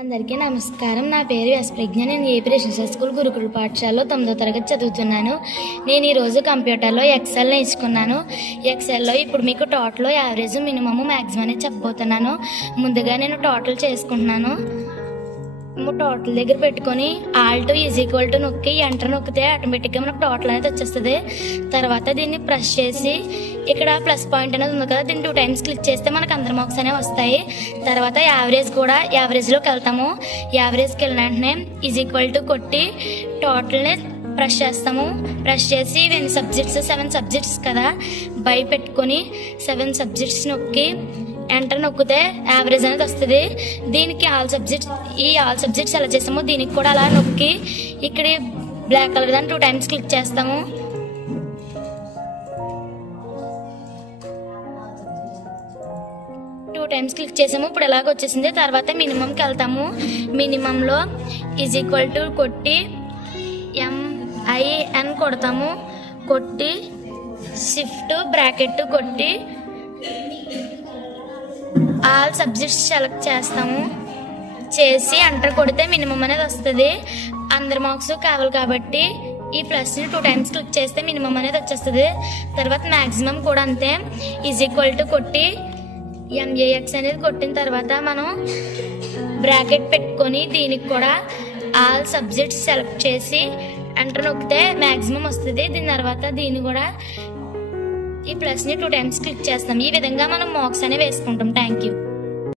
అందరికీ నమస్కారం. నా పేరు ఎస్ ప్రజ్ఞ. నేను ఏపీ రెసిడెన్షియల్ స్కూల్ గురుకుల పాఠశాలలో 9వ తరగతి చదువుతున్నాను. నేను ఈరోజు కంప్యూటర్లో ఎక్సెల్ నేర్చుకున్నాను. ఎక్సెల్లో ఇప్పుడు మీకు టోటల్, యావరేజ్, మినిమమ్, మ్యాక్సిమం అనేది చెప్పబోతున్నాను. ముందుగా నేను టోటల్ చేసుకుంటున్నాను. టోటల్ దగ్గర పెట్టుకొని ఆల్ట్ = నొక్కి ఎంటర్ నొక్కితే ఆటోమేటిక్గా మనకు టోటల్ అనేది వచ్చేస్తుంది. తర్వాత దీన్ని ప్రెస్ చేసి ఇక్కడ ప్లస్ పాయింట్ అనేది ఉంది కదా, దీన్ని 2 టైమ్స్ క్లిక్ చేస్తే మనకు అందరి మార్క్స్ అనేవి వస్తాయి. తర్వాత యావరేజ్ కూడా యావరేజ్లోకి వెళ్తాము. యావరేజ్కి వెళ్ళిన వెంటనే = కొట్టి టోటల్ని ప్రెస్ చేస్తాము. ప్రెస్ చేసి 7 సబ్జెక్ట్స్ కదా, బై పెట్టుకొని 7 సబ్జెక్ట్స్ నొక్కి ఎంటర్ నొక్కితే యావరేజ్ అనేది వస్తుంది. దీనికి ఆల్ సబ్జెక్ట్స్ ఎలా చేస్తామో దీనికి కూడా అలా నొక్కి ఇక్కడ బ్లాక్ కలర్ దాన్ని 2 టైమ్స్ క్లిక్ చేస్తాము. క్లిక్ చేసాము. ఇప్పుడు ఎలాగ వచ్చేసింది. తర్వాత మినిమంకి వెళ్తాము. మినిమంలో = కొట్టి MIN కొడతాము. కొట్టి షిఫ్ట్ బ్రాకెట్ కొట్టి ఆల్ సబ్జెక్ట్స్ సెలెక్ట్ చేస్తాము. చేసి ఎంటర్ కొడితే మినిమం అనేది వస్తుంది. అందరి మార్క్స్ కావాలి కాబట్టి ఈ ప్లస్ని 2 టైమ్స్ క్లిక్ చేస్తే మినిమం అనేది వచ్చేస్తుంది. తర్వాత మ్యాక్సిమం కూడా అంతే. = కొట్టి MAX అనేది కొట్టిన తర్వాత మనం బ్రాకెట్ పెట్టుకొని దీనికి కూడా ఆల్ సబ్జెక్ట్స్ సెలెక్ట్ చేసి ఎంటర్ నొక్కితే మ్యాక్సిమం వస్తుంది. దీని తర్వాత దీన్ని కూడా ఈ ప్లస్ని 2 టైమ్స్ క్లిక్ చేస్తాం. ఈ విధంగా మనం మార్క్స్ అనేవి వేసుకుంటాం. Thank you.